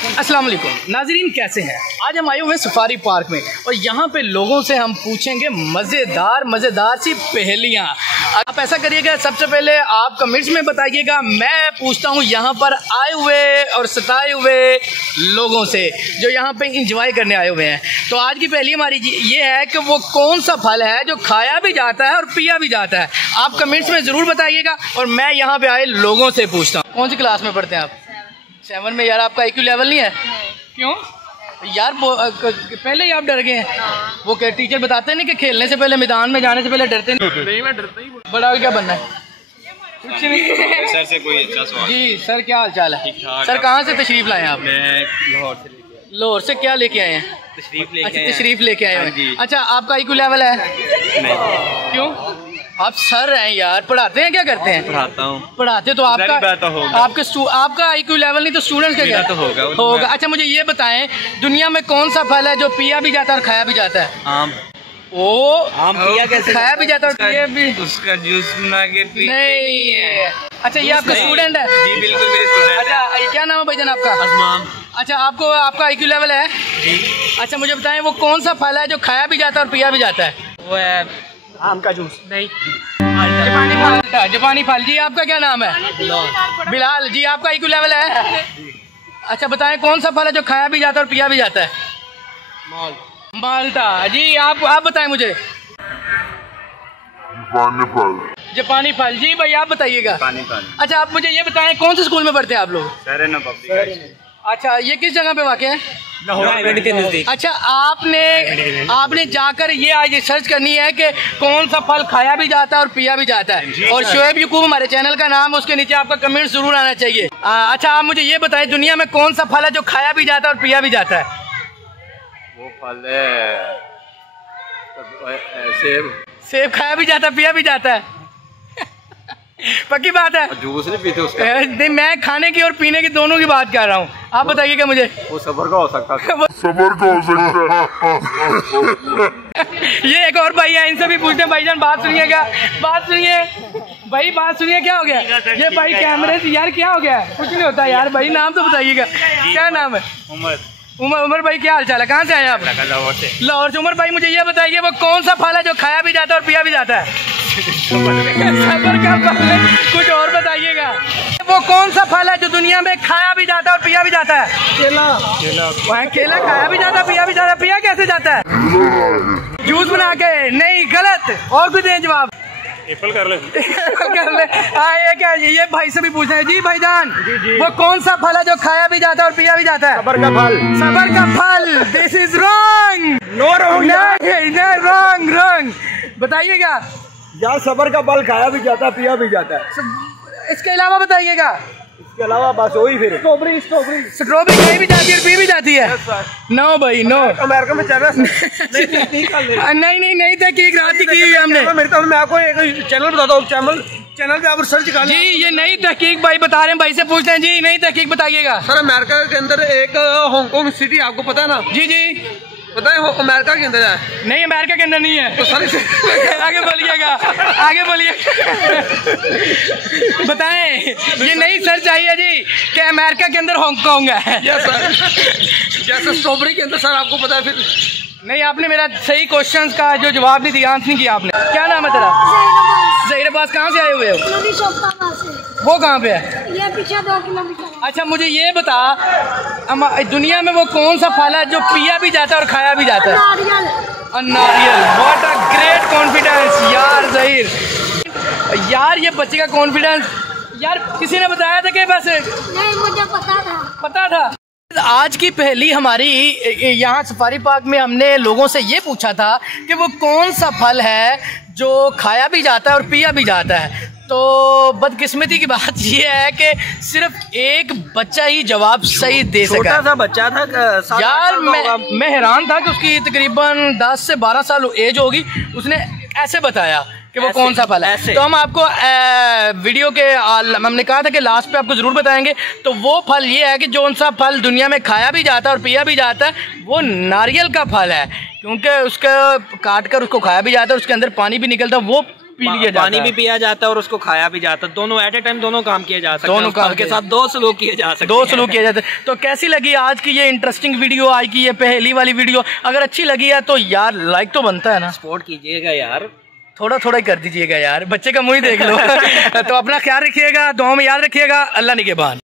अस्सलाम वालेकुम नाज़रीन, कैसे हैं? आज हम आए हुए हैं सफारी पार्क में और यहाँ पे लोगों से हम पूछेंगे मज़ेदार सी पहेलियाँ। आप ऐसा करिएगा, सबसे पहले आप कमेंट्स में बताइएगा, मैं पूछता हूँ यहाँ पर आए हुए और सताए हुए लोगों से जो यहाँ पे इंजॉय करने आए हुए हैं। तो आज की पहेली हमारी ये है कि वो कौन सा फल है जो खाया भी जाता है और पिया भी जाता है। आप कमेंट्स में ज़रूर बताइएगा और मैं यहाँ पे आए लोगों से पूछता हूँ। कौन सी क्लास में पढ़ते हैं आप? 7 में। यार आपका IQ लेवल नहीं है? क्यों यार? पहले ही आप डर गए हैं। वो क्या टीचर बताते नहीं कि खेलने से पहले, मैदान में जाने से पहले डरते नहीं? मैं डरता ही। बड़ा क्या बनना है? कुछ नहीं। सर से कोई अच्छा सवाल। जी सर, क्या हाल चाल है? सर कहाँ से तशरीफ लाए आप? मैं लाहौर से। लाहौर से क्या लेके आए हैं? तशरीफ लेके आए हैं। अच्छा, आपका IQ लेवल है? नहीं। क्यों? आप सर हैं यार, पढ़ाते हैं? क्या करते हैं? पढ़ाता हूँ। पढ़ाते तो आपका आपका IQ लेवल नहीं तो स्टूडेंट्स का क्या तो होगा। अच्छा मुझे ये बताएं, दुनिया में कौन सा फल है जो पिया भी जाता है और खाया भी जाता है? आम। ओ आम पिया कैसे? खाया भी जाता है और पिया भी? उसका जूस बना के नहीं है। अच्छा ये आपका स्टूडेंट है? जी बिल्कुल मेरे स्टूडेंट। अच्छा क्या नाम है भाईजान आपका? अजमान। अच्छा आपका IQ लेवल है? जी। अच्छा मुझे बताएं, वो कौन सा फल है जो खाया भी जाता है और पिया भी जाता है? वो है आम का जूस। नहीं, जापानी फल। जी आपका क्या नाम है? बिलाल। जी आपका IQ लेवल है? अच्छा बताएं, कौन सा फल है जो खाया भी जाता है और पिया भी जाता है? माल्टा। जी आप बताएं मुझे। जापानी फल। जी भाई आप बताइएगा। अच्छा आप मुझे ये बताएं, कौन से स्कूल में पढ़ते हैं आप लोग? अच्छा ये किस जगह पे वाक़ है? के नजदीक। अच्छा आपने जाकर ये आज सर्च करनी है कि कौन सा फल खाया भी जाता है और पिया भी जाता है। और शोएब यकूब हमारे चैनल का नाम, उसके नीचे आपका कमेंट जरूर आना चाहिए। अच्छा आप मुझे ये बताएं, दुनिया में कौन सा फल है जो खाया भी जाता है और पिया भी जाता है? वो फल है सेब। सेब खाया भी जाता है, पिया भी जाता है? पक्की बात है? जूस नहीं पीते उसका? नहीं, मैं खाने की और पीने की दोनों की बात कर रहा हूँ। आप बताइएगा मुझे। वो सबर का हो सकता है। सबर का हो सकता है। ये एक और भाई है, इनसे भी पूछते हैं। भाईजान बात सुनिएगा, बात सुनिए भाई, बात सुनिए। क्या हो गया? ये भाई कैमरे से यार क्या हो गया? कुछ नहीं होता यार। भाई नाम तो बताइएगा, क्या नाम है? उमर भाई क्या हाल चाल है? कहाँ से आए आप? लाहौर से। उमर भाई मुझे ये बताइए, वो कौन सा फल है जो खाया भी जाता है और पिया भी जाता है? सबर का फल है। कुछ और बताइएगा। वो कौन सा फल है जो दुनिया में खाया भी जाता है और पिया भी जाता है? केला। केला खाया भी जाता है, पिया भी जाता है। पिया कैसे जाता है? जूस बना के। नहीं, गलत। और कुछ दें जवाब। एप्पल कर ले। कर ले। ये क्या? ये भाई से भी पूछना है। जी भाईजान, वो कौन सा फल है जो खाया भी जाता है और पिया भी जाता है? सबर का फल। सबर का फल। This is wrong. No wrong. बताइएगा यार, सबर का फल खाया भी जाता है, पिया भी जाता है। इसके अलावा बताइएगा। इसके अलावा बस वही फिर स्ट्रॉबेरी खाई भी जाती है और पी भी जाती है? नो भाई नो। अमेरिका में चल रहा है। नहीं तहकीक रात की हुई हमने। मैं आपको एक चैनल बताता हूँ, चैनल पे आप सर्च कर। जी ये नई तहकीक भाई बता रहे हैं, भाई से पूछते हैं। जी नई तहकीक बताइएगा। सर अमेरिका के अंदर एक हांगकांग सिटी, आपको पता है ना? जी पता है, अमेरिका के अंदर है। नहीं अमेरिका के अंदर नहीं है। तो सर आगे बोलिएगा। बताएं, ये नई सर्च आई है जी कि अमेरिका के अंदर हांगकांग है। Yes sir. जैसे स्ट्रॉबेरी के अंदर सर, आपको पता है? फिर नहीं, आपने मेरा सही क्वेश्चन का जो जवाब नहीं दिया, आंसर नहीं किया आपने। क्या नाम है तेरा? ज़हीराबाद। कहाँ से आए हुए हो? वो कहाँ पे है? ये पीछे 2 किलोमीटर। अच्छा मुझे ये बता, दुनिया में वो कौन सा फल है जो पिया भी जाता है और खाया भी जाता है? नारियल। व्हाट अ ग्रेट कॉन्फिडेंस यार ज़हीर। यार ये बच्चे का कॉन्फिडेंस यार, किसी ने बताया था कि बस? नहीं, मुझे पता था। आज की पहेली हमारी यहाँ सफारी पार्क में हमने लोगों से ये पूछा था कि वो कौन सा फल है जो खाया भी जाता है और पिया भी जाता है। तो बदकिस्मती की बात ये है कि सिर्फ एक बच्चा ही जवाब सही दे सका। छोटा सा बच्चा था यार। मैं हैरान था कि उसकी तकरीबन 10 से 12 साल एज होगी। उसने ऐसे बताया कि वो कौन सा फल है। तो हम आपको वीडियो के हमने कहा था कि लास्ट पे आपको ज़रूर बताएंगे। तो वो फल ये है कि जो सा फल दुनिया में खाया भी जाता है और पिया भी जाता है, वो नारियल का फल है। क्योंकि उसका काट कर उसको खाया भी जाता है, उसके अंदर पानी भी निकलता है, वो पी लिया जाता है, पानी भी पिया जाता है और उसको खाया भी जाता है। दोनों एट ए टाइम दोनों काम किए जा सकते हैं। दोनों काम के साथ दो सलूक किए जा सकते हैं। दो सलूक किए जाते हैं। तो कैसी लगी आज की ये इंटरेस्टिंग वीडियो, आज की ये पहेली वाली वीडियो? अगर अच्छी लगी है तो यार लाइक तो बनता है ना, सपोर्ट कीजिएगा यार, थोड़ा थोड़ा ही कर दीजिएगा यार, बच्चे का मुंह ही देख लो। तो अपना ख्याल रखिएगा, दुआ में याद रखिएगा। अल्लाह निगहबान।